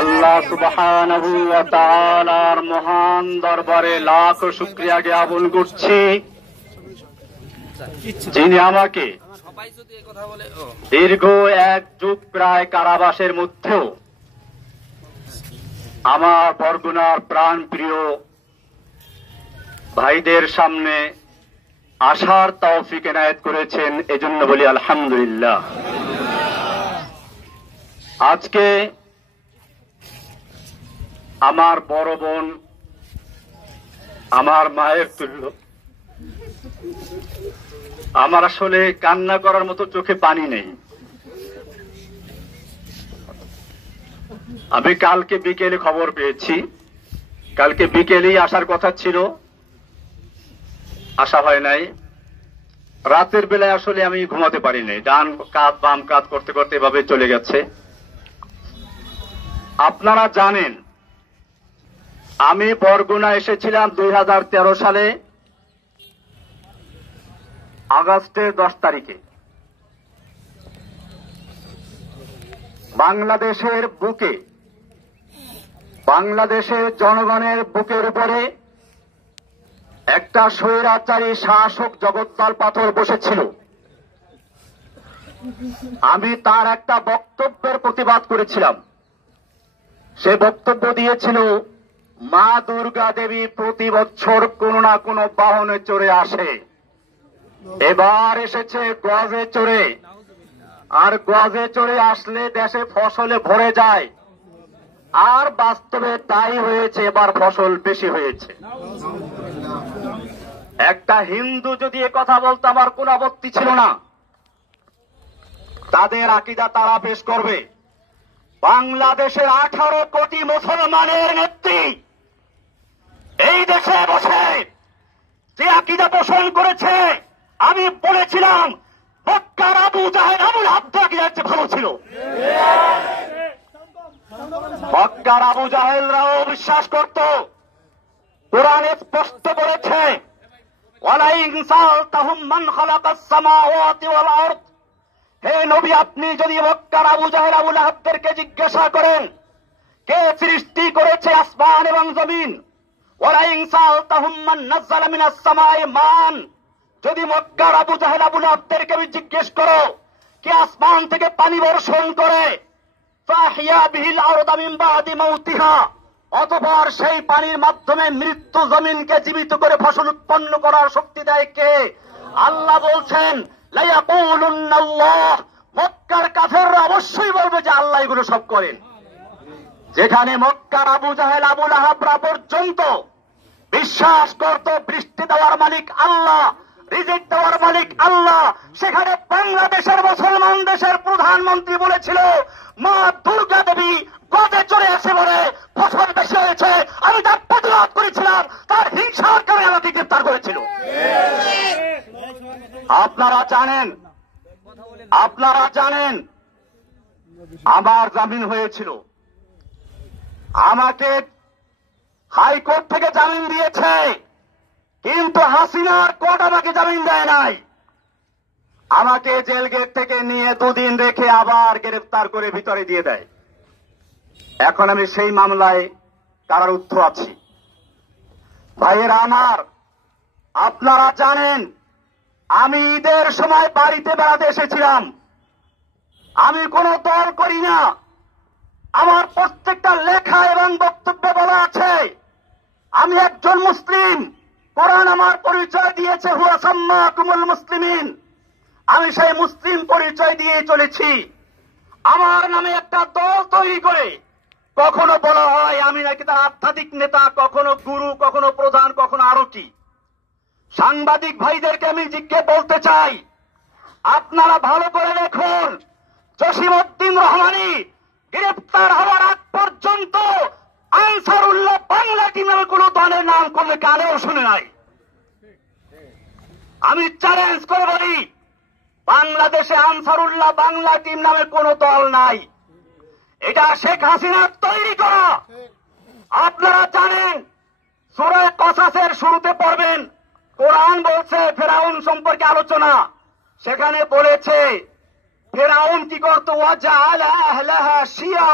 আল্লাহ সুবহানাহু ওয়া তাআলার মহান দরবারে লাখ শুকরিয়া জ্ঞাপন করছি, যিনি আমাকে দীর্ঘ এক যুগ প্রায় কারাবাসের মধ্যেও আমার বরগুনার প্রাণ প্রিয় ভাইদের সামনে আসার তৌফিক এনায়েত করেছেন। এজন্য বলি আলহামদুলিল্লাহ। আজকে আমার বড় বোন, আমার মায়ের তুল্য, আমার আসলে কান্না করার মতো চোখে পানি নেই। আমি কালকে বিকেলে খবর পেয়েছি, কালকে বিকেলেই আসার কথা ছিল, আসা হয় নাই। রাতের বেলায় আসলে আমি ঘুমাতে পারিনি, ডান কাঁধ বাম কাঁধ করতে করতে এভাবে চলে গেছে। আপনারা জানেন আমি বরগুনা এসেছিলাম 2013 সালে আগস্টের 10 তারিখে। বাংলাদেশের বুকে, বাংলাদেশের জনগণের বুকের উপরে একটা স্বৈরাচারী শাসক জগদ্দল পাথর বসেছিল। আমি তার একটা বক্তব্যের প্রতিবাদ করেছিলাম। সে বক্তব্য দিয়েছিল, মা দুর্গা দেবী প্রতি বছর কোন না কোন বাহনে চড়ে আসে, এবার এসেছে গজে চড়ে, আর গজে চড়ে আসলে দেশে ফসলে ভরে যায়। আর বাস্তবে তাই হয়েছে, এবার ফসল বেশি হয়েছে। একটা হিন্দু যদি এ কথা বলতে আমার কোন আপত্তি ছিল না, তাদের আকীদা তারা পেশ করবে। বাংলাদেশের 18 কোটি মুসলমানের নেত্রী এই দেশে বসে যে আকীদা পোষণ করেছে, আমি বলেছিলাম মক্কার আবু জাহেল আবুল আহাব আকীদার চেয়ে ভালো ছিল। মক্কার আবু জাহেলরাও বিশ্বাস করত, কোরআনে স্পষ্ট বলেছে, ওয়ালাইন সালতাহুম মান খালাকাস সামাওয়াতি ওয়াল আরদ। হে নবী, আপনি যদি মক্কার আবু জাহেল আবুল আহাবদেরকে জিজ্ঞাসা করেন কে সৃষ্টি করেছে আসমান এবং জমিন, ওয়ালাইন সালতাহুম মান নাযালা মিনাস সামাই মান, যদি মক্কার আবু জাহেল আবুল আহাবদেরকে জিজ্ঞেস করো কে আসমান থেকে পানি বর্ষণ করে, ফাহিয়া বিহিল আরদা মিন বাদি মাউতিহা, অতঃপর সেই পানির মাধ্যমে মৃত্যু জমিনকে জীবিত করে ফসল উৎপন্ন করার শক্তি দেয় কে? আল্লাহ বলছেন, লায়াকুলুন্নাল্লাহ, মক্কার কাফেররা অবশ্যই বলবে যে আল্লাহ এগুলো সব করেন। যেখানে মক্কার আবু জাহেল আবুল আহাবরা পর্যন্ত বিশ্বাস করত বৃষ্টি দেওয়ার মালিক আল্লাহ, রিজিক দেওয়ার মালিক আল্লাহ, সেখানে বাংলাদেশের মুসলমান দেশের প্রধানমন্ত্রী বলেছিল মা দুর্গা দেবী গজে চড়ে আসে বলে ফসল বেশি হয়েছে। আমি তার প্রতিবাদ করেছিলাম, তার হিংসার কারণে আমাকে গ্রেফতার করেছিল। আপনারা জানেন আমার জামিন হয়েছিল, আমাকে হাইকোর্ট থেকে জামিন দিয়েছে, কিন্তু হাসিনার কোর্ট আমাকে জামিন দেয় নাই। আমাকে জেল গেট থেকে নিয়ে 2 দিন রেখে আবার গ্রেফতার করে ভিতরে দিয়ে দেয়। এখন আমি সেই মামলায় কারারুদ্ধ আছি। ভাইয়েরা আমার, আপনারা জানেন আমি ঈদের সময় বাড়িতে বেড়াতে এসেছিলাম। আমি কোন দল করি না, আমার প্রত্যেকটা লেখা এবং বক্তব্যে বলা আছে আমি একজন মুসলিম। কোরআন আমার পরিচয় দিয়েছে, হুয়া সাম্মাকুমুল মুসলিমিন, আমি সেই মুসলিম পরিচয় দিয়ে চলেছি। আমার নামে একটা দল তৈরি করে কখনো বলা হয় আমি নাকি তার আধ্যাত্মিক নেতা, কখনো গুরু, কখনো প্রধান, কখনো আরো কি। সাংবাদিক ভাইদেরকে আমি জিজ্ঞেস বলতে চাই, আপনারা ভালো করে দেখুন, জসিমউদ্দিন রহমানী গ্রেফতার হওয়ার আগ পর্যন্ত আনসারুল্লাহ বাংলা টিমের কোন দলের নাম করলে কানেও শুনে নাই। আমি চ্যালেঞ্জ করে বলি, বাংলাদেশে আনসারুল্লাহ বাংলা টিম নামে কোন দল নাই, এটা শেখ হাসিনার তৈরি করা। আপনারা জানেন সূরা কসাসের শুরুতে পড়বেন, কোরআন বলছে ফেরাউন সম্পর্কে আলোচনা, সেখানে বলেছে ফেরাউন কি করত, ওয়াজআলা আহলাহা শিয়া,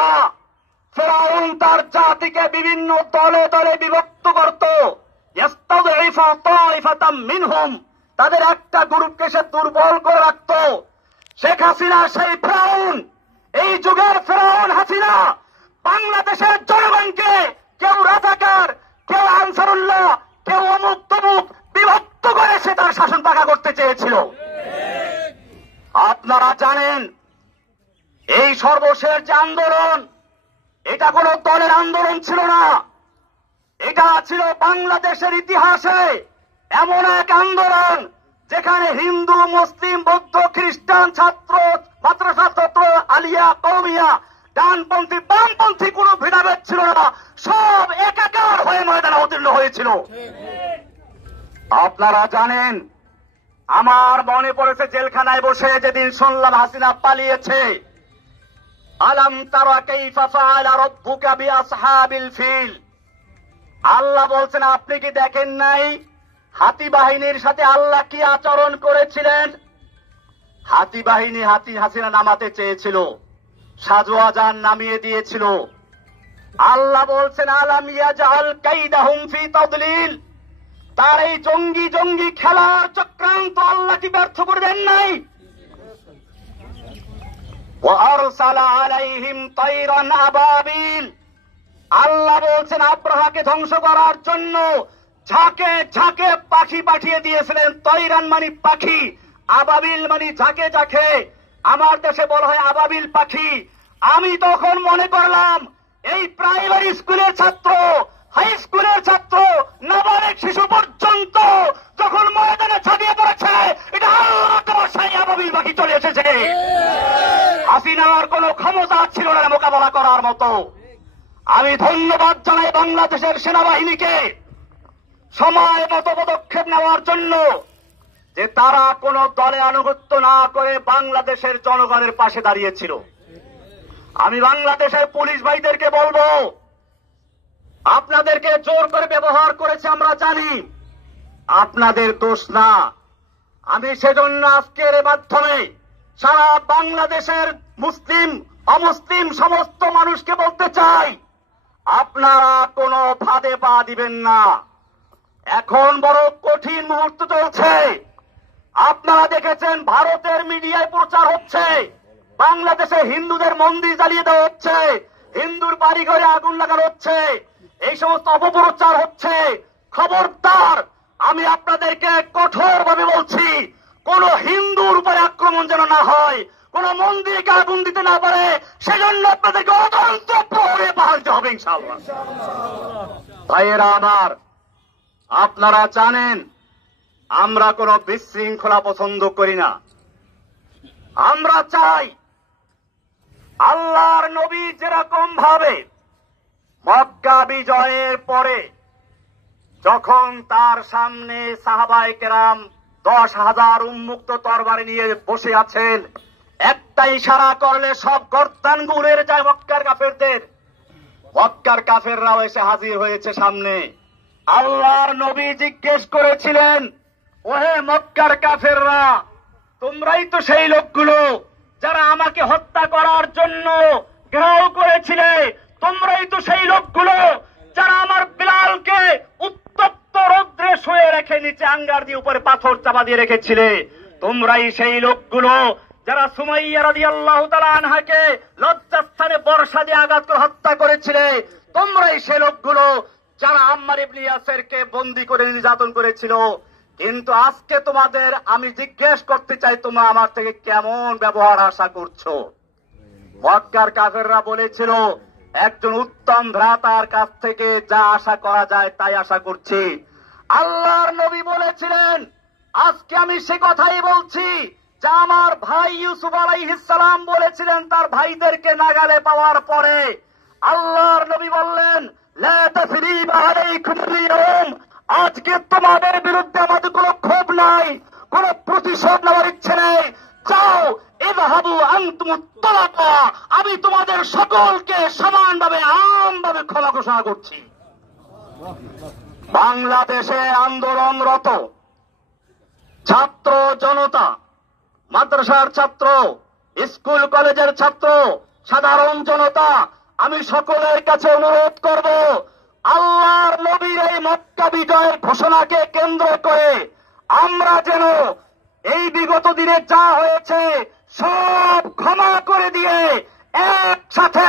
ফেরাউন তার জাতিকে বিভিন্ন দলে দলে বিভক্ত করত, ইস্তাযইফু তাইফাতাম মিনহুম, তাদের একটা গ্রুপকে সে দুর্বল করে রাখত। শেখ হাসিনা সেই ফেরাউন, এই যুগের ফেরাউন হাসিনা বাংলাদেশের জনগণকে কেউ রাজাকার, কেউ আনসারুল্লাহ, কেউ অমুক তমুক বিভক্ত করে সে তার শাসন পাকা করতে চেয়েছিল। আপনারা জানেন এই সর্বশেষ যে আন্দোলন, এটা কোন দলের আন্দোলন ছিল না, এটা ছিল বাংলাদেশের ইতিহাসে এমন এক আন্দোলন যেখানে হিন্দু, মুসলিম, বৌদ্ধ, খ্রিস্টান, ছাত্র, মাদ্রাসা ছাত্র, আলিয়া, কওমিয়া, ডানপন্থী, বামপন্থী কোনো ভেদাভেদ ছিল না, সব একাকার হয়ে ময়দানে অবতীর্ণ হয়েছিল। আপনারা জানেন, আমার মনে পড়েছে জেলখানায় বসে যেদিন শুনলাম হাসিনা পালিয়েছে। আলাম তারা কাইফা ফাআলা রাব্বুকা বিআসহাবিল ফিল, আল্লাহ বলছেন আপনি কি দেখেন নাই হাতি বাহিনীর সাথে আল্লাহ কি আচরণ করেছিলেন? হাতি বাহিনী হাসিনা নামাতে চেয়েছিল, সাজওয়াজান নামিয়ে দিয়েছিল। আল্লাহ বলছেন আলাম ইয়াজআল কাইদাহুম ফি তাদলিল, তার এই জঙ্গি জঙ্গি খেলার চক্রান্ত আল্লাহ কি ব্যর্থ করে দেন নাই? ওয়ারসালা আলাইহিম তায়রান আবাবিল, আল্লাহ বলছেন আব্রাহাকে ধ্বংস করার জন্য ঝাঁকে ঝাঁকে পাখি পাঠিয়ে দিয়েছিলেন। তৈরান মানে পাখি, আবাবিল মানে ঝাঁকে ঝাঁকে, আমার দেশে বলা হয় আবাবিল পাখি। আমি তখন মনে করলাম এই প্রাইমারি স্কুলের ছাত্র, হাই স্কুলের ছাত্র, নাবালক শিশু পর্যন্ত যখন ময়দানে ছাপিয়ে পড়েছে, এটা আল্লাহ সেই আবাবিল পাখি চলে এসেছে। হাসিনার কোন ক্ষমতা ছিল না মোকাবেলা করার মতো। আমি ধন্যবাদ জানাই বাংলাদেশের সেনাবাহিনীকে সময় মতো পদক্ষেপ নেওয়ার জন্য, যে তারা কোন দলে আনুগত্য না করে বাংলাদেশের জনগণের পাশে দাঁড়িয়েছিল। আমি বাংলাদেশের পুলিশ ভাইদেরকে বলবো, আপনাদেরকে জোর করে ব্যবহার করেছে আমরা জানি, আপনাদের দোষ না। আমি সেজন্য আজকের মাধ্যমে সারা বাংলাদেশের মুসলিম অমুসলিম সমস্ত মানুষকে বলতে চাই, আপনারা কোনো ফাঁদে পা দিবেন না। এখন বড় কঠিন মুহূর্ত চলছে। আপনারা দেখেছেন ভারতের মিডিয়ায় প্রচার হচ্ছে বাংলাদেশে হিন্দুদের মন্দির জ্বালিয়ে দেওয়া হচ্ছে, হিন্দুর বাড়িঘরে আগুন লাগানো হচ্ছে, এই সমস্ত অপপ্রচার হচ্ছে। খবরদার, আমি আপনাদেরকে কঠোরভাবে বলছি, কোন হিন্দুর উপরে আক্রমণ যেন না হয়, কোন মন্দিরকে আগুন দিতে না পারে, সেজন্য আপনাদেরকে অতন্ত্র প্রহরে পাহাড়তে হবে ইনশাআল্লাহ। ভাইয়েরা আমার, আপনারা জানেন আমরা কোন বিশৃঙ্খলা পছন্দ করি না। আমরা চাই আল্লাহর নবী যেরকম ভাবে মক্কা বিজয়ের পরে যখন তার সামনে সাহাবায়ে কেরাম 10,000 উন্মুক্ত তরবারি নিয়ে বসে আছেন, একটা ইশারা করলে সব গর্দান গুড়ের যায় মক্কার কাফেরদের। মক্কার কাফেররাও এসে হাজির হয়েছে সামনে। আল্লাহর নবী জিজ্ঞেস করেছিলেন, ওহে মক্কার কাফেররা, তোমরাই তো সেই লোকগুলো যারা আমাকে হত্যা করার জন্য ঘেরাও করেছিলে, তোমরাই তো সেই লোকগুলো যারা আমার বিলালকে উত্তপ্ত রৌদ্রে শুয়ে রেখে নিচে আঙ্গার দিয়ে উপরে পাথর চাপা দিয়ে রেখেছিলে, তোমরাই সেই লোকগুলো যারা সুমাইয়া রাদিয়াল্লাহু তাআলা আনহাকে লজ্জাস্থানে বর্ষা দিয়ে আঘাত করে হত্যা করেছিলে, তোমরাই সেই লোকগুলো যারা আম্মার ইবনে ইয়াসিরকে বন্দী করে নির্যাতন করেছিল। কিন্তু আজকে তোমাদের আমি জিজ্ঞেস করতে চাই, তোমরা আমার থেকে কেমন ব্যবহার আশা করছো? মক্কার কাফেররা বলেছিল, একজন উত্তম ভ্রাতার কাছ থেকে যা আশা করা যায় তাই আশা করছি। আল্লাহর নবী বলেছিলেন, আজকে আমি সে কথাই বলছি যা আমার ভাই ইউসুফ আলাইহিস সালাম বলেছিলেন তার ভাইদেরকে নাগালে পাওয়ার পরে। আল্লাহর নবী বললেন, লা তাসরিবা আলাইকুমুল ইয়াউম, আজকে তোমাদের বিরুদ্ধে আমাদের কোনো ক্ষোভ নাই, কোন প্রতিশোধ নেওয়ার ইচ্ছে নেই। যাও, ইযহাবু আনতুম তালাকা, আমি তোমাদের সকলকে সমানভাবে আমভাবে ক্ষমা ঘোষণা করছি। বাংলাদেশে আন্দোলনরত ছাত্র জনতা মাদ্রাসার ছাত্র, স্কুল কলেজের ছাত্র, সাধারণ জনতা, আমি সকলের কাছে অনুরোধ করব, আল্লাহর নবীর এই মক্কা বিজয়ের ঘোষণাকে কেন্দ্র করে আমরা যেন এই বিগত দিনে যা হয়েছে সব ক্ষমা করে দিয়ে একসাথে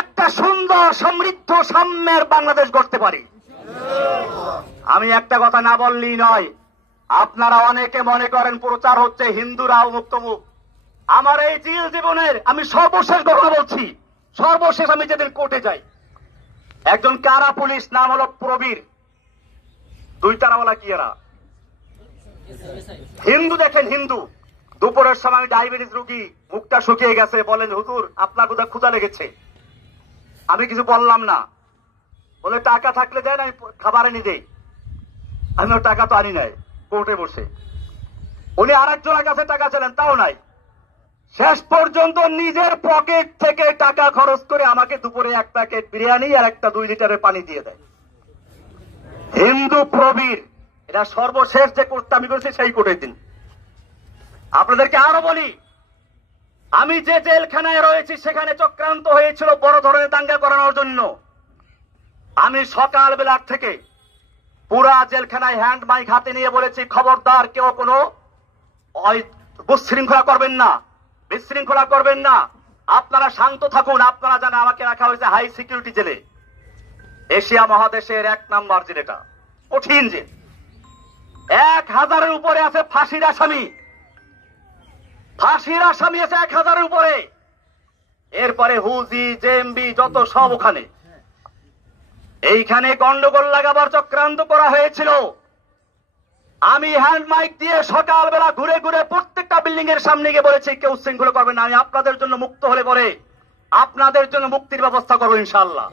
একটা সুন্দর সমৃদ্ধ সাম্যের বাংলাদেশ গড়তে পারি। আমি একটা কথা না বললেই নয়, আপনারা অনেকে মনে করেন প্রচার হচ্ছে হিন্দুরা মুক্তমুখ। আমার এই জিল জীবনের আমি সর্বশেষ ঘটনা বলছি। সর্বশেষ আমি যেদিন কোর্টে যাই, একজন কারা পুলিশ, নাম হলো প্রবীর, 2 তারাওয়ালা কি এরা হিন্দু, দেখেন হিন্দু। দুপুরের সময় ডায়াবেটিস রোগী, মুখটা শুকিয়ে গেছে, বলেন হুজুর আপনার কোথায় ক্ষুধা লেগেছে? আমি কিছু বললাম না। বলে টাকা থাকলে দেন, আমি খাবার এনে দেই। আমি টাকা তো আনি নাই। কোর্টে বসে উনি আরেকজনের কাছে টাকা চাইলেন, তাও নাই। শেষ পর্যন্ত নিজের পকেট থেকে টাকা খরচ করে আমাকে দুপুরে 1 প্যাকেট বিরিয়ানি আর একটা 2 লিটারের পানি দিয়ে দেয়। হিন্দু প্রবীর, এটা সর্বশেষ যে কোর্টটা আমি করেছি সেই কোর্টের দিন। আপনাদেরকে আরো বলি, আমি যে জেলখানায় রয়েছি সেখানে চক্রান্ত হয়েছিল বড় ধরনের দাঙ্গা করানোর জন্য। আমি সকালবেলার থেকে পুরা জেলখানায় হ্যান্ড মাইক হাতে নিয়ে বলেছি, খবরদার কেউ কোনো বিশৃঙ্খলা করবেন না, বিশৃঙ্খলা করবেন না, আপনারা শান্ত থাকুন। আপনারা জানেন আমাকে রাখা হয়েছে হাই সিকিউরিটি জেলে, এশিয়া মহাদেশের 1 নাম্বার জেল, এটা কঠিন জেল। 1000-এর উপরে আছে ফাঁসির আসামি, ফাঁসির আসামি আছে 1000-এর উপরে। এরপরে হুজি, জেএমবি যত সব ওখানে। এইখানে গন্ডগোল লাগাবার চক্রান্ত করা হয়েছিল। আমি হ্যান্ড মাইক দিয়ে সকালবেলা ঘুরে ঘুরে প্রত্যেকটা বিল্ডিং এর সামনে গিয়ে বলেছি, কেউ উচ্ছৃঙ্খলা করবেন না, আমি আপনাদের জন্য মুক্ত হলে পরে আপনাদের জন্য মুক্তির ব্যবস্থা করবো ইনশাআল্লাহ।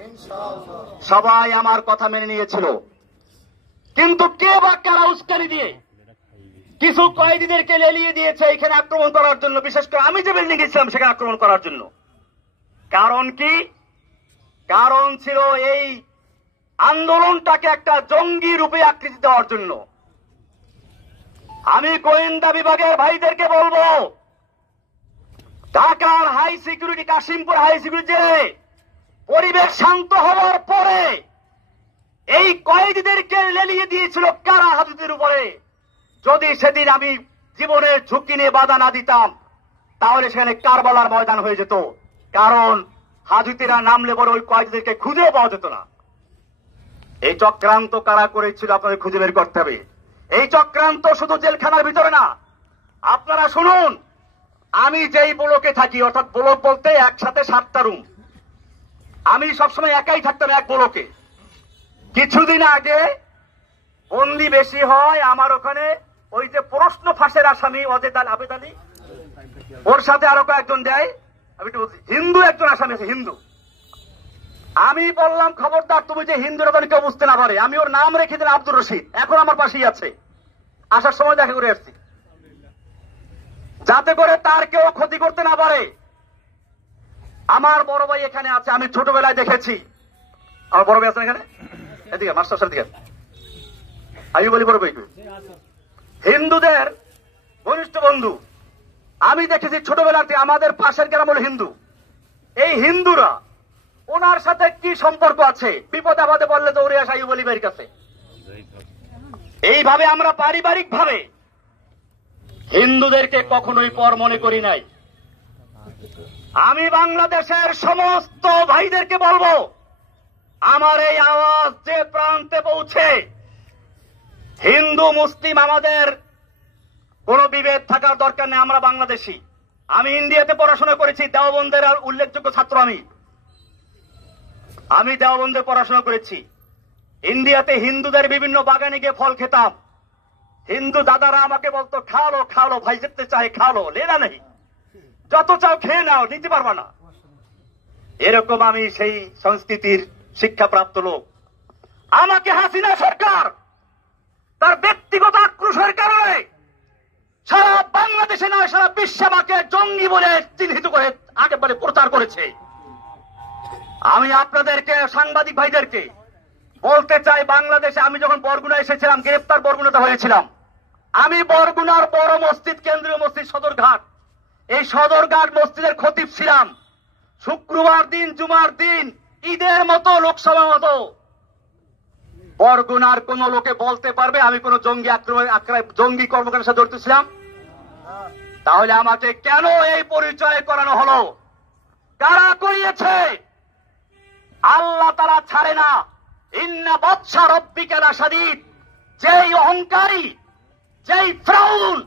সবাই আমার কথা মেনে নিয়েছিল। কিন্তু কে বা কারা উস্কানি দিয়ে কিছু কয়েদিদেরকে লেলিয়ে দিয়েছে এখানে আক্রমণ করার জন্য, বিশেষ করে আমি যে বিল্ডিং এ ছিলাম সেখানে আক্রমণ করার জন্য। কারণ কি? কারণ ছিল এই আন্দোলনটাকে একটা জঙ্গি রূপে আকৃতি দেওয়ার জন্য। আমি গোয়েন্দা বিভাগের ভাইদেরকে বলবো, ঢাকার high security, Kashimpur high security জেলে পরিবেশ শান্ত হওয়ার পরে এই কয়েদিদেরকে লেলিয়ে দিয়েছিল কারা হাজতের উপরে। যদি সেদিন আমি জীবনের ঝুঁকি নিয়ে বাধা না দিতাম তাহলে সেখানে কারবালার ময়দান হয়ে যেত। কারণ হাজতেরা নামলে পরে ওই কয়েদিদেরকে খুঁজেও পাওয়া যেত না। এই চক্রান্ত কারা করেছিল আপনাদের খুঁজে বের করতে হবে। এই চক্রান্ত শুধু জেলখানার ভিতরে না, আপনারা শুনুন, আমি যেই ব্লকে থাকি, অর্থাৎ ব্লক বলতে একসাথে 7টা রুম, আমি সবসময় একাই থাকতাম এক ব্লকে। কিছুদিন আগে বন্দি বেশি হয় আমার ওখানে, ওই যে প্রশ্ন ফাঁসের আসামি আবেদ আলী, ওর সাথে আরো কয়েকজন দেয়, আমি একটু হিন্দু একজন আসামি আছে হিন্দু। আমি বললাম, খবরদার তুমি যে হিন্দুরা তো কেউ বুঝতে না পারে। আমি ওর নাম রেখে দিলাম আব্দুর রশিদ, এখন আমার পাশেই আছে, আসার সময় দেখা করে আসছি, যাতে করে তার কেউ ক্ষতি করতে না পারে। আমার বড় ভাই এখানে আছে, আমি ছোটবেলায় দেখেছি। আমার বড় ভাই আছে এখানে, এদিকে মাস্টার সাহেব দিকে, আমি বলি বড় ভাই হিন্দুদের ঘনিষ্ঠ বন্ধু। আমি দেখেছি ছোটবেলাতে আমাদের পাশের গ্রাম হল হিন্দু। এই হিন্দুরা ওনার সাথে কি সম্পর্ক আছে, বিপদ আপদে বললে তো ওরে আসা আইয়ুব আলী ভাইয়ের কাছে। এইভাবে আমরা পারিবারিক ভাবে হিন্দুদেরকে কখনোই পর মনে করি নাই। আমি বাংলাদেশের সমস্ত ভাইদেরকে বলবো, আমার এই আওয়াজ যে প্রান্তে পৌঁছে, হিন্দু মুসলিম আমাদের কোন বিভেদ থাকার দরকার নেই। আমরা বাংলাদেশী। আমি ইন্ডিয়াতে পড়াশোনা করেছি, দেওবন্দের উল্লেখযোগ্য ছাত্র আমি দেওবন্দে পড়াশোনা করেছি। ইন্ডিয়াতে হিন্দুদের বিভিন্ন বাগানে গিয়ে ফল খেতাম। হিন্দু দাদারা আমাকে বলতো, খাওলো খাওলো ভাই, যেতে চাই খাওলো, লেনা নেই, যত চাও খেয়ে নাও, নিতে পারবা না। এরকম আমি সেই সংস্কৃতির শিক্ষাপ্রাপ্ত লোক। আমাকে হাসিনা সরকার তার ব্যক্তিগত আক্রোশের কারণে সারা বাংলাদেশে নয় সারা বিশ্বে আমাকে জঙ্গি বলে চিহ্নিত করে একেবারে প্রচার করেছে। আমি আপনাদেরকে, সাংবাদিক ভাইদেরকে বলতে চাই, বাংলাদেশে আমি যখন বরগুনা এসেছিলাম, গ্রেপ্তার বরগুনাতে হয়েছিলাম, আমি বরগুনার বড় মসজিদ, কেন্দ্রীয় মসজিদ সদরঘাট, এই সদরঘাট মসজিদের খতিব ছিলাম। শুক্রবার দিন, জুমার দিন, ঈদের মতো, লোকসভা মতো বরগুনার কোন লোকে বলতে পারবে আমি কোন জঙ্গি কর্মকাণ্ডের সাথে জড়িত ছিলাম? তাহলে আমাকে কেন এই পরিচয় করানো হলো? কারা করিয়েছে? আল্লাহ তারা ছাড়ে না। ইন্না বাতশা রাব্বিকা লাশাদীদ। যেই অহংকারী, যেই ফিরাউন,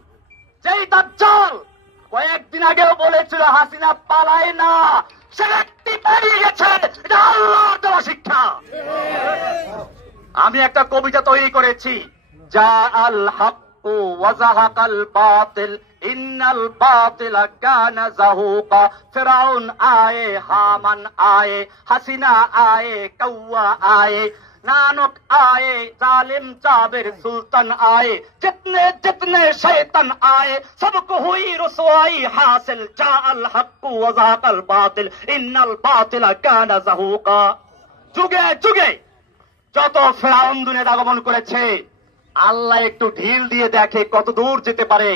যেই দাজ্জাল কয়েকদিন আগেও বলেছিল হাসিনা পালায় না, সে ব্যক্তি পালিয়ে গেছে। এটা আল্লাহর দেওয়া শিক্ষা। আমি একটা কবিতা তৈরি করেছি, যা আল হাক্কু ওয়া যাহাকাল বাতিল ইন্নাল বাতিলা কানা যাহুকা। ফিরাউন আয়ে, হামান আয়ে, হাসিনা আয়ে, কৌয়া আয়ে, नानक आए, जालिम जाबिर सुल्तान आए, जितने जितने शैतान आए, सबको हुई रुसवाई हासिल। जाअल हक्कु व ज़ाक़ल बातिल इन्नल बातिला काना ज़हूक़ा। যুগে যুগে যত ফেরাউন দুনিয়াতে আগমন করেছে, আল্লাহ একটু ঢিল দিয়ে দেখে কত দূর যেতে পারে।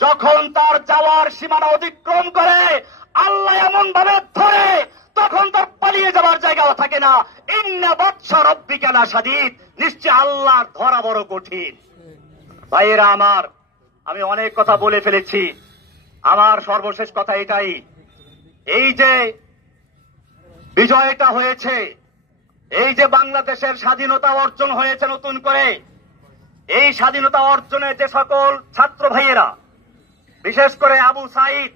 যখন তার যাওয়ার সীমানা অতিক্রম করে, আল্লাহ এমন ভাবে ধরে, তখন তার পালিয়ে যাওয়ার জায়গাও থাকে না। ইন্না বাতশা রাব্বিকা লাশাদীদ। নিশ্চয় আল্লাহর ধরা বড় কঠিন। ভাইয়েরা আমার, আমি অনেক কথা বলে ফেলেছি। আমার সর্বশেষ কথা এটাই, এই যে বিজয়টা হয়েছে, এই যে বাংলাদেশের স্বাধীনতা অর্জন হয়েছে নতুন করে, এই স্বাধীনতা অর্জনে যে সকল ছাত্র ভাইয়েরা, বিশেষ করে আবু সাইদ,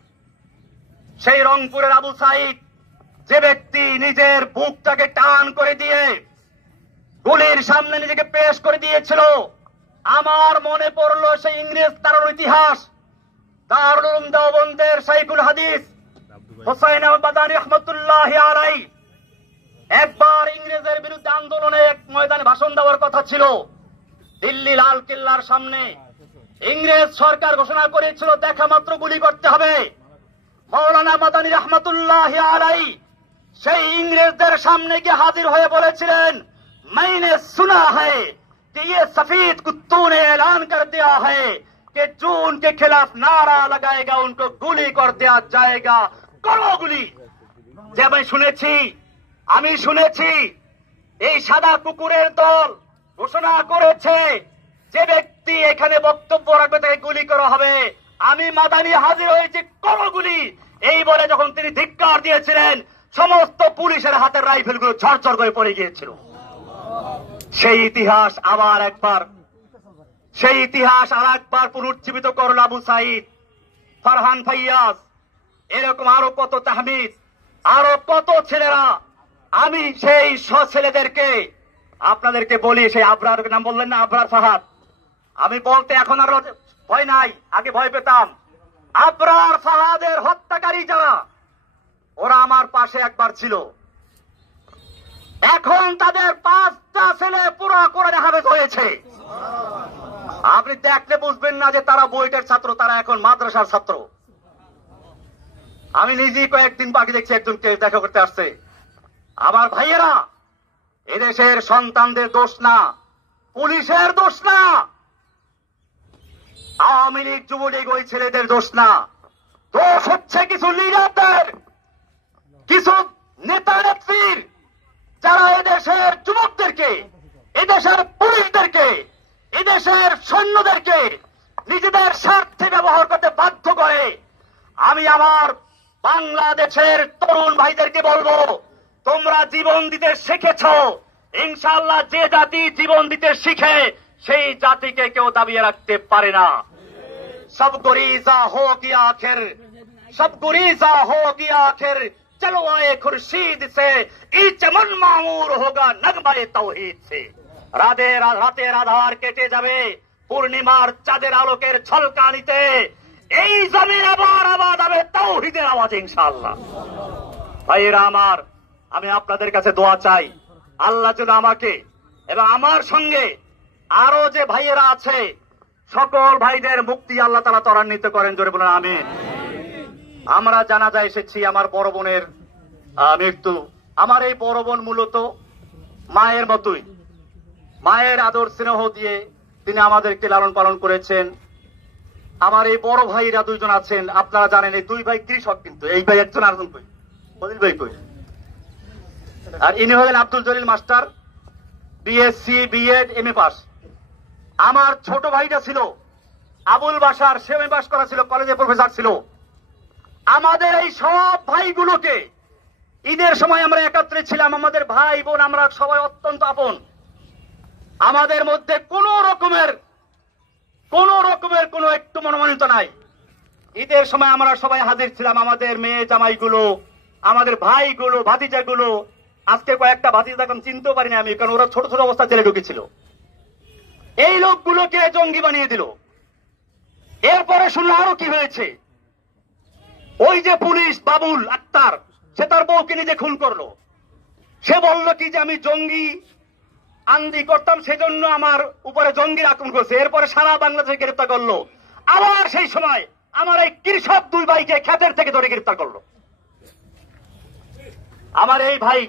সেই রংপুরের আবু সাইদ, যে ব্যক্তি নিজের বুকটাকে টান করে দিয়ে গুলির সামনে নিজেকে পেশ করে দিয়েছিল, আমার মনে পড়লো সেই ইংরেজ তার ইতিহাস। দারুল উলুম দেওবন্দের শাইখুল হাদিস হুসাইন আহমদ মাদানী রাহমাতুল্লাহি আলাইহি একবার ইংরেজের বিরুদ্ধে আন্দোলনে এক ময়দানে ভাষণ দেওয়ার কথা ছিল। দিল্লি লাল কেল্লার সামনে ইংরেজ সরকার ঘোষণা করেছিল দেখা মাত্র গুলি করতে হবে। মাওলানা মাদানী রাহমাতুল্লাহি আলাইহি সেই ইংরেজদের সামনে গিয়ে হাজির হয়ে বলেছিলেন, मैंने सुना है कि ये सफेद कुत्तों ने ऐलान कर दिया है कि जो उनके खिलाफ नारा लगाएगा उनको गुली कर दिया जाएगा, करो गुली। যে আমি শুনেছি এই সাদা কুকুরের দল ঘোষণা করেছে যে ব্যক্তি এখানে বক্তব্য রাখবে তাকে গুলি করা হবে। আমি মাদানী হাজির হয়েছি, করো গুলি। এই বলে যখন তিনি ধিক্কার দিয়েছিলেন, সমস্ত পুলিশের হাতের রাইফেলগুলো ঝরঝর করে পড়ে গিয়েছিল। সেই ইতিহাস আর একবার পুনর্জীবিত করল আবু সাইদ, ফারহান ফাইয়াজ, এরকম আরো কত তাহমিদ, আরো কত ছেলেরা। আমি সেই ছেলেদেরকে আপনাদেরকে বলি, সেই আবরার নাম বললেন না, আবরার ফাহাদ, আমি বলতে এখন আর ভয় নাই, আগে ভয় পেতাম। আবরার ফাহাদের হত্যাকারী যারা, ওরা আমার পাশে একবার ছিল। এখন তাদের 5টা ছেলে পুরা কোরআনে হাফেজ হয়েছে। আপনি দেখলে বুঝবেন না যে তারা বইটার ছাত্র, তারা এখন মাদ্রাসার ছাত্র। আমি নিজেই কয়েকদিন বাকি দেখছি একজনকে দেখা করতে আসছে। আমার ভাইয়েরা, এদেশের সন্তানদের দোষ না, পুলিশের দোষ না, আওয়ামী লীগ যুবলীগ ওই ছেলেদের দোষ না। দোষ হচ্ছে কিছু লিডারদের, কিছু নেতা নেত্রীর, যারা এদেশের যুবকদেরকে, এদেশের পুলিশদেরকে, এদেশের সৈন্যদেরকে নিজেদের স্বার্থে ব্যবহার করতে বাধ্য করে। আমি আমার বাংলাদেশের তরুণ ভাইদেরকে বলবো, তোমরা জীবন দিতে শিখেছ, ইনশাআল্লাহ যে জাতি জীবন দিতে শিখে সেই জাতিকে কেউ দাবিয়ে রাখতে পারে না। সব গুরিজা হো গিয়া আখির, সব গুরিজা হো গিয়া আখির, চলো আয়ে খুরশিদ সে, ই চমন মামুর হোগা নগমায়ে তাওহীদ সে। রাতের আধার কেটে যাবে পূর্ণিমার চাঁদের আলোকের ঝলকানিতে, এই জমিন আবার আবাদ হবে তাওহীদের আওয়াজে ইনশাআল্লাহ। ভাইয়েরা আমার, আমি আপনাদের কাছে দোয়া চাই, আল্লাহ যেন আমাকে এবং আমার সঙ্গে আরো যে ভাইয়েরা আছে সকল ভাইদের মুক্তি আল্লাহ তাআলা ত্বরান্বিত করেন। জোরে বলেন আমিন। আমরা জানাজা এসেছি আমার বড় বোনের মৃত্যু। আমার এই বড় বোন মূলত মায়ের মতোই, মায়ের আদর স্নেহ দিয়ে তিনি আমাদেরকে লালন পালন করেছেন। আমার এই বড় ভাইরা দুইজন আছেন, আপনারা জানেন এই দুই ভাই কৃষক, কিন্তু এই ভাই একজন আরেকজন কই, ফজিল ভাই কই, আর ইনি হলেন Abdul Jalil master, BSc BEd MA pass. আমার ছোট ভাইটা ছিল আবুল বাশার, সে এমএ পাস করা ছিল, কলেজে প্রফেসর ছিল। আমাদের এই সব ভাইগুলোকে ঈদের সময় আমরা একত্রে ছিলাম, আমাদের ভাই বোন, আমরা সবাই অত্যন্ত আপন। আমাদের মধ্যে কোনো রকমের কোনো একটু মনোমালিন্য নাই। ঈদের সময় আমরা সবাই হাজির ছিলাম, আমাদের মেয়ে জামাইগুলো, আমাদের ভাইগুলো, ভাতিজাগুলো। আজকে কয়েকটা ভাতিজা এখন চিনতেও পারিনি আমি, কারণ ওরা ছোট ছোট অবস্থা জেলে ঢুকেছিল। এই লোকগুলোকে জঙ্গি বানিয়ে দিল। এরপরে শুনলো আরো কি হয়েছে, ওই যে পুলিশ বাবুল আক্তার, সে তার বউকে নিজে খুন করলো। সে বলল কি যে আমি জঙ্গি আন্দি করতাম, সেজন্য আমার উপরে জঙ্গির আক্রমণ করছে। এরপরে সারা বাংলাদেশে গ্রেফতার করলো। আবার সেই সময় আমার এই কৃষক দুই ভাইকে ক্ষেতের থেকে ধরে গ্রেফতার করলো। আমার এই ভাই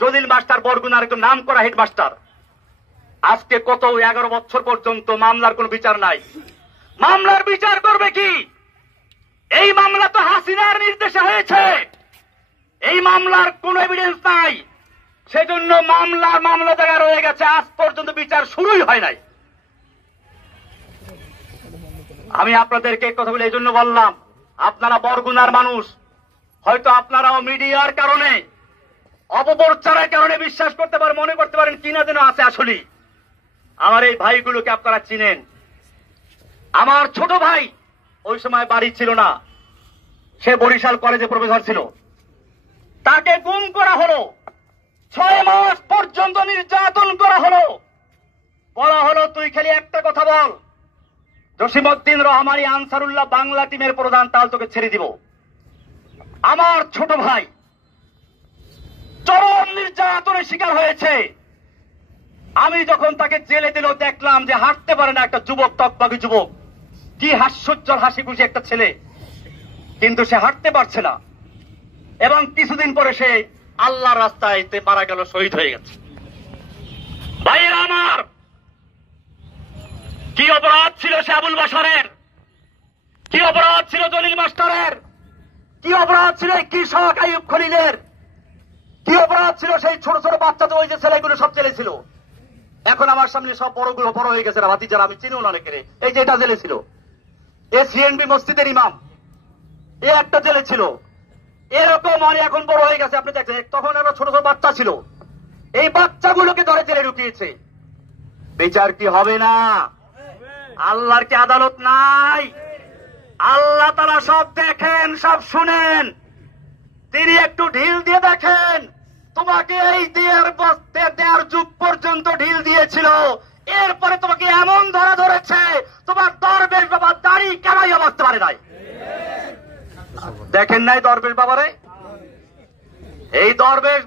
জলিল মাস্টার বরগুনার একজন নাম করা হেডমাস্টার, আজকে কত 11 বছর পর্যন্ত মামলার কোন বিচার নাই। মামলার বিচার করবে কি? এই মামলা তো হাসিনার নির্দেশে হয়েছে, এই মামলার কোন এভিডেন্স নাই, সেজন্য মামলা জায়গায় রয়ে গেছে, আজ পর্যন্ত বিচার শুরুই হয় নাই। আমি আপনাদেরকে কথা বলে এই জন্য বললাম, আপনারা বরগুনার মানুষ, হয়তো আপনারাও মিডিয়ার কারণে, অপপ্রচারের কারণে বিশ্বাস করতে পারেন, মনে করতে পারেন কিনা যেন আছে। আসলে আমার এই ভাইগুলোকে আপনারা চিনেন। আমার ছোট ভাই ওই সময় বাড়ি ছিল না, সে বরিশাল কলেজে প্রফেসর ছিল। তাকে গুম করা হলো, 6 মাস পর্যন্ত নির্যাতন করা হলো। বলা হলো তুই খালি একটা কথা বল, জসিমউদ্দিন রহমানী আনসারুল্লাহ বাংলা টিমের প্রধান, তাহলে তোকে ছেড়ে দিব। আমার ছোট ভাই চরম নির্যাতনের শিকার হয়েছে। আমি যখন তাকে জেলে দিল, দেখলাম যে হাঁটতে পারে না একটা যুবক, তকবাগি যুবক, কি হাস্যোজ্জ্বল হাসি খুশি একটা ছেলে, কিন্তু সে হাঁটতে পারছে না। এবং কিছুদিন পরে সে আল্লাহর রাস্তায় মারা গেল, শহীদ হয়ে গেছে। ভাইয়েরা আমার, কি অপরাধ ছিল সে আবুল বাশারের, কি অপরাধ ছিল জলিল মাস্টারের, কি অপরাধ ছিল এই কৃষক আইয়ুব খলিলের, কি অপরাধ ছিল সেই ছোট ছোট বাচ্চাদের, ওই যে ছেলেগুলো সব জেলে ছিল। এখন আমার সামনে সব বড়গুলো বড় হয়ে গেছে, ভাতিজারা, আমি চিনিও না অনেকের। এই যে এটা জেলে ছিল, এ সিএনবি মসজিদের ইমাম, এ একটা জেলে ছিল। এরকম অনেক এখন বড় হয়ে গেছে, আপনি দেখছেন। তখন এরা ছোট ছোট বাচ্চা ছিল, এই বাচ্চাগুলোকে ধরে জেলে ঢুকিয়েছে। বিচার কি হবে না? আল্লাহর কি আদালত নাই? আল্লাহ তাআলা সব দেখেন, সব শুনেন। তিনি একটু ঢিল দিয়ে দেখেন, তোমাকে এই দেয়ার যুগ পর্যন্ত ঢিল দিয়েছিল, এরপরে তোমাকে এমন ধরা ধরেছে, তোমার দরবেশ বাবা দাড়ি কামাইয়া বাঁচতে পারে নাই। দেখেন নাই দরবেশ বাবারে? এই দরবেশ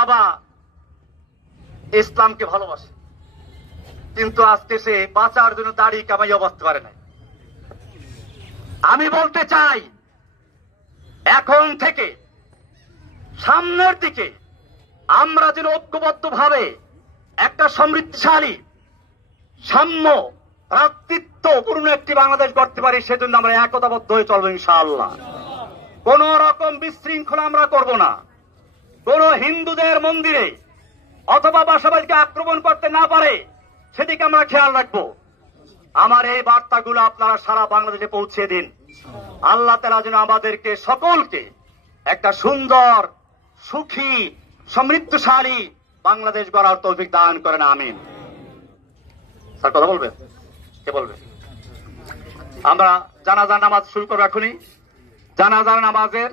বাবা ইসলামকে ভালোবাসে, কিন্তু আজকে সে বাঁচার জন্য দাড়ি কামাইয়া বাঁচতে পারে নাই। আমি বলতে চাই, এখন থেকে সামনের দিকে আমরা যেন ঐক্যবদ্ধভাবে একটা সমৃদ্ধশালী, সাম্য, ভ্রাতৃত্বপূর্ণ একটি বাংলাদেশ গড়তে পারি, সেজন্য আমরা একতাবদ্ধ হয়ে চলবো ইনশাআল্লাহ। কোন রকম বিশৃঙ্খলা আমরা করব না। কোন হিন্দুদের মন্দিরে অথবা বাসাবাড়িকে আক্রমণ করতে না পারে, সেদিকে আমরা খেয়াল রাখবো। আমার এই বার্তাগুলো আপনারা সারা বাংলাদেশে পৌঁছে দিন। আল্লাহ তাআলা যেন আমাদেরকে সকলকে একটা সুন্দর, সুখী, সমৃদ্ধশালী বাংলাদেশ গড়ার তৌফিক দান করেন, আমিন। স্যার কথা বলবেন? কে বলবে? আমরা জানাজার নামাজ শুরু করবো এখনই। জানাজার নামাজের